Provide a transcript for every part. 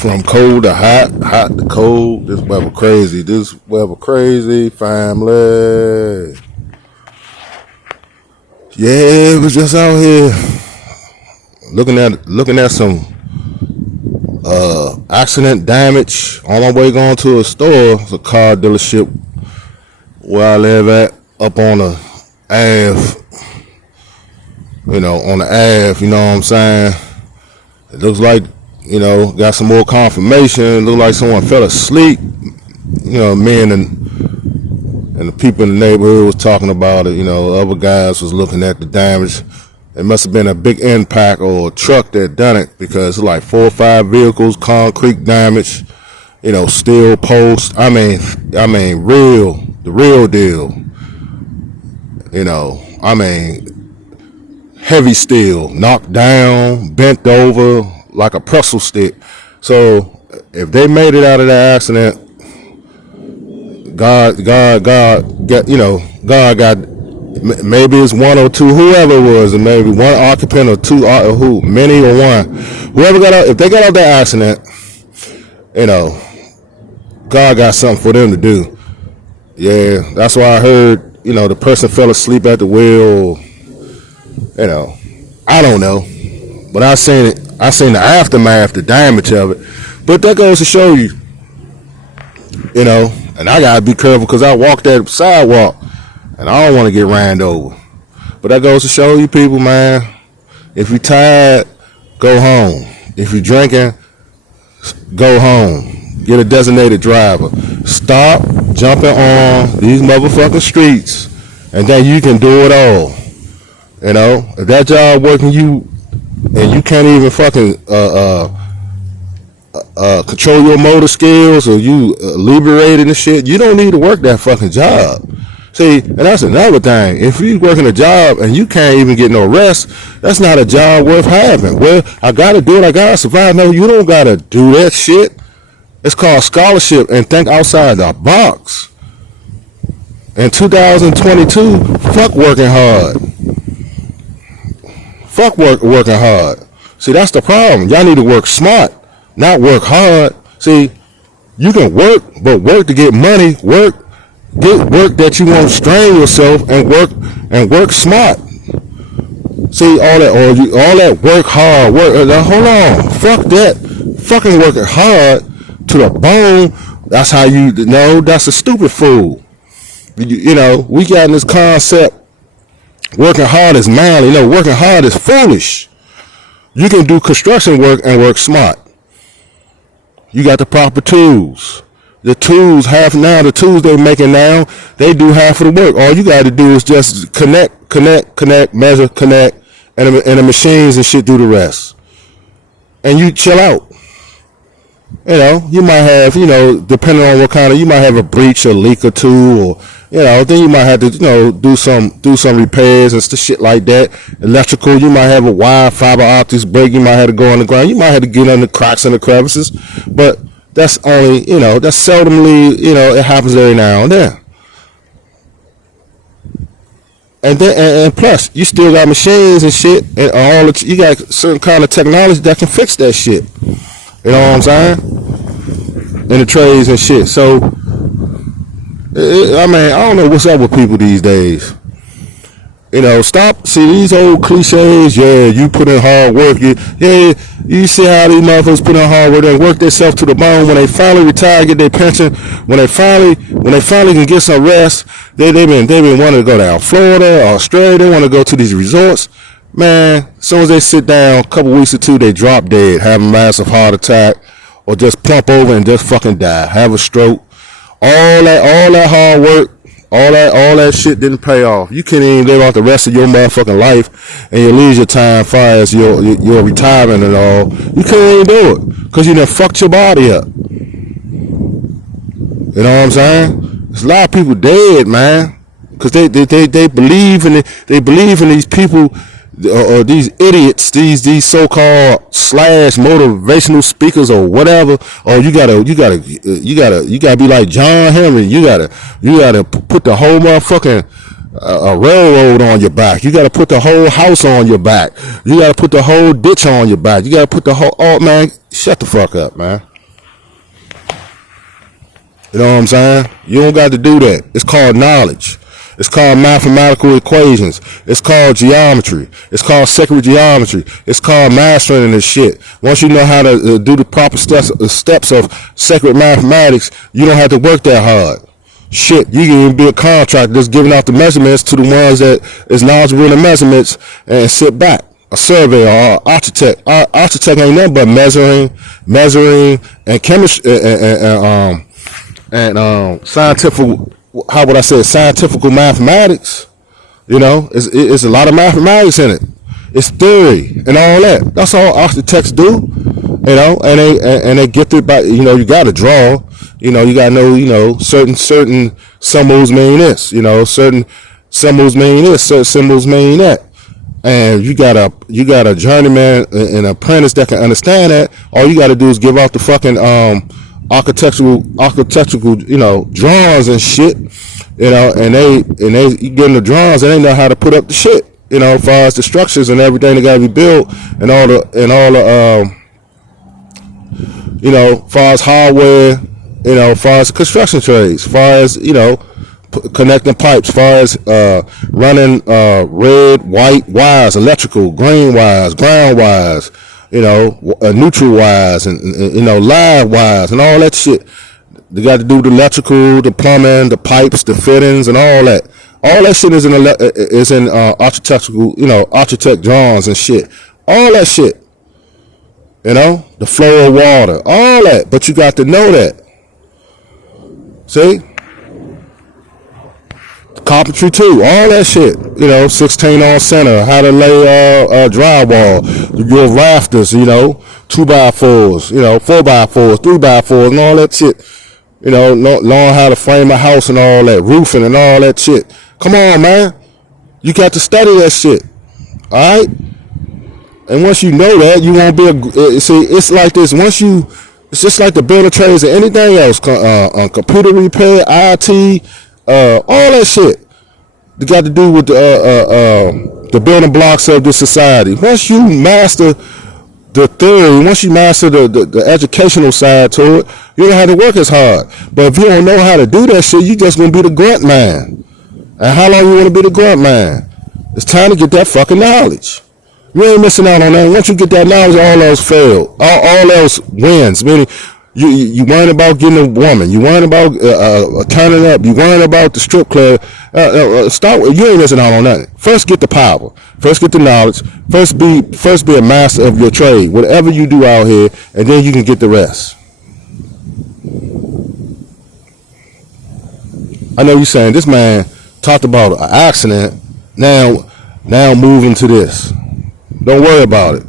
From cold to hot, hot to cold. This weather crazy. This weather crazy, family. Yeah, it was just out here looking at some accident damage on my way going to a store. It's a car dealership where I live at, up on the Ave. On the Ave, you know what I'm saying? It looks like, got some more confirmation. It looked like someone fell asleep. Me and the people in the neighborhood was talking about it. Other guys was looking at the damage. It must have been a big impact or a truck that done it, because it's like 4 or 5 vehicles, concrete damage, steel posts. I mean, the real deal. Heavy steel, knocked down, bent over like a pretzel stick. So if they made it out of that accident, God got, maybe it's one or two, whoever it was, and maybe one occupant or two, or many or one, whoever got out. If they got out that accident, God got something for them to do. Yeah, that's why I heard, the person fell asleep at the wheel. I don't know, but I seen it. I seen the aftermath, the damage of it. But that goes to show you, and I gotta be careful because I walk that sidewalk and I don't want to get ran over. But that goes to show you people, man, if you tired, go home. If you're drinking, go home. Get a designated driver. Stop jumping on these motherfucking streets, and then you can do it all. If that job working you and you can't even fucking control your motor skills, or you liberated and shit, you don't need to work that fucking job. See, and that's another thing. If you working a job and you can't even get no rest, that's not a job worth having. Well, I gotta do it, I gotta survive. No, you don't gotta do that shit. It's called scholarship and think outside the box. In 2022, fuck working hard. Fuck working hard. See, that's the problem. Y'all need to work smart, not work hard. See, you can work, but work to get money. Get work that you won't strain yourself, and work smart. See, all that work hard. Hold on. Fuck that. Fucking working hard to the bone. That's how that's a stupid fool. We got in this concept. Working hard is manly. Working hard is foolish. You can do construction work and work smart. You got the proper tools. The tools they're making now, they do half of the work. All you got to do is just connect, measure, connect, and the machines and shit do the rest. And you chill out. You might have, depending on what kind of, you might have a breach or leak or two, or then you might have to, do some repairs and shit like that. Electrical, you might have a wire, fiber optics break. You might have to go on the ground. You might have to get under cracks and the crevices. But that's only, that's seldomly, it happens every now and then. And then, and plus, you still got machines and shit, and you got certain kind of technology that can fix that shit. You know what I'm saying? In the trades and shit. So, I don't know what's up with people these days. Stop. See, these old cliches. Yeah, you put in hard work. You see how these motherfuckers put in hard work and work themselves to the bone. When they finally retire, get their pension. When they finally can get some rest, they've been wanting to go down Florida, Australia. They want to go to these resorts. Man, as soon as they sit down, a couple weeks or two, they drop dead, have a massive heart attack, or just plump over and just fucking die, have a stroke. All that hard work, all that shit didn't pay off. You can't even live off the rest of your motherfucking life, and you lose your time, far as your retirement and all. You can't even do it because you done fucked your body up. You know what I'm saying? There's a lot of people dead, man, because they believe in it. They believe in these people. Or these idiots, these so-called / motivational speakers or whatever. Or you gotta be like John Henry. You gotta put the whole motherfucking a railroad on your back. You gotta put the whole house on your back. You gotta put the whole ditch on your back. You gotta put the whole. Oh man, shut the fuck up, man. You know what I'm saying? You don't got to do that. It's called knowledge. It's called mathematical equations. It's called geometry. It's called sacred geometry. It's called mastering this shit. Once you know how to do the proper steps of sacred mathematics, you don't have to work that hard. Shit, you can even be a contractor just giving out the measurements to the ones that is knowledgeable in the measurements and sit back. A surveyor or architect. Architect ain't nothing but measuring, and chemistry and scientific. How would I say it? Scientific mathematics. You know, it's a lot of mathematics in it. It's theory and all that. That's all architects do. You know, and they get it by, you know, you got to draw. You know, you got to know, you know, certain symbols mean this. You know, certain symbols mean this. Certain symbols mean that. And you got a journeyman, an apprentice that can understand that. All you got to do is give out the fucking architectural, you know, drawings and shit. You know, and they you give them the drawings and they know how to put up the shit. You know, as far as the structures and everything that got to be built and all the you know, as far as hardware, you know, as far as construction trades, as far as, you know, connecting pipes, as far as running red, white wires, electrical, green wires, ground wires, you know, neutral wires, and you know, live wires, and all that shit. They got to do the electrical, the plumbing, the pipes, the fittings, and all that. All that shit is in architectural, you know, architect drawings and shit. All that shit. You know, the flow of water, all that. But you got to know that. See? Carpentry too, all that shit. You know, 16 on center, how to lay drywall, your rafters, you know, 2x4s, you know, 4x4s, 3x4s, and all that shit. You know, learn how to frame a house and all that, roofing and all that shit. Come on, man. You got to study that shit. All right? And once you know that, you won't be see, it's like this. It's just like the building trades or anything else. Computer repair, IT, all that shit. They got to do with the building blocks of the society. Once you master the theory, once you master the educational side to it, you don't have to work as hard. But if you don't know how to do that shit, you just gonna be the grunt man. And how long you want to be the grunt man? It's time to get that fucking knowledge. You ain't missing out on that. Once you get that knowledge, all else fails. All else wins. Meaning, you worrying about getting a woman. You worrying about turning up. You worrying about the strip club. You ain't missing out on nothing. First, get the power. First, get the knowledge. First, be a master of your trade. Whatever you do out here, and then you can get the rest. I know you're saying this man talked about an accident. Now moving to this. Don't worry about it.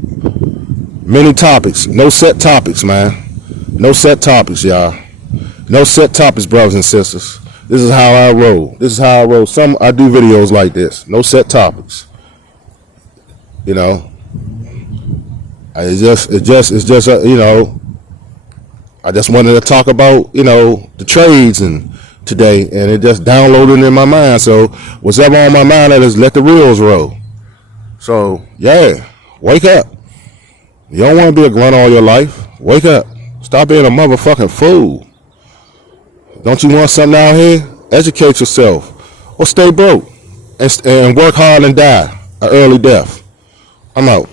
Many topics. No set topics, man. No set topics, y'all. No set topics, brothers and sisters. This is how I roll. This is how I roll. I do videos like this. No set topics. You know. It's just you know, I just wanted to talk about, you know, the trades and today, and it just downloaded in my mind. So whatever on my mind, I just let the reels roll. So, yeah, wake up. You don't want to be a grunt all your life. Wake up. Stop being a motherfucking fool. Don't you want something out here? Educate yourself. Or stay broke. And work hard and die. An early death. I'm out.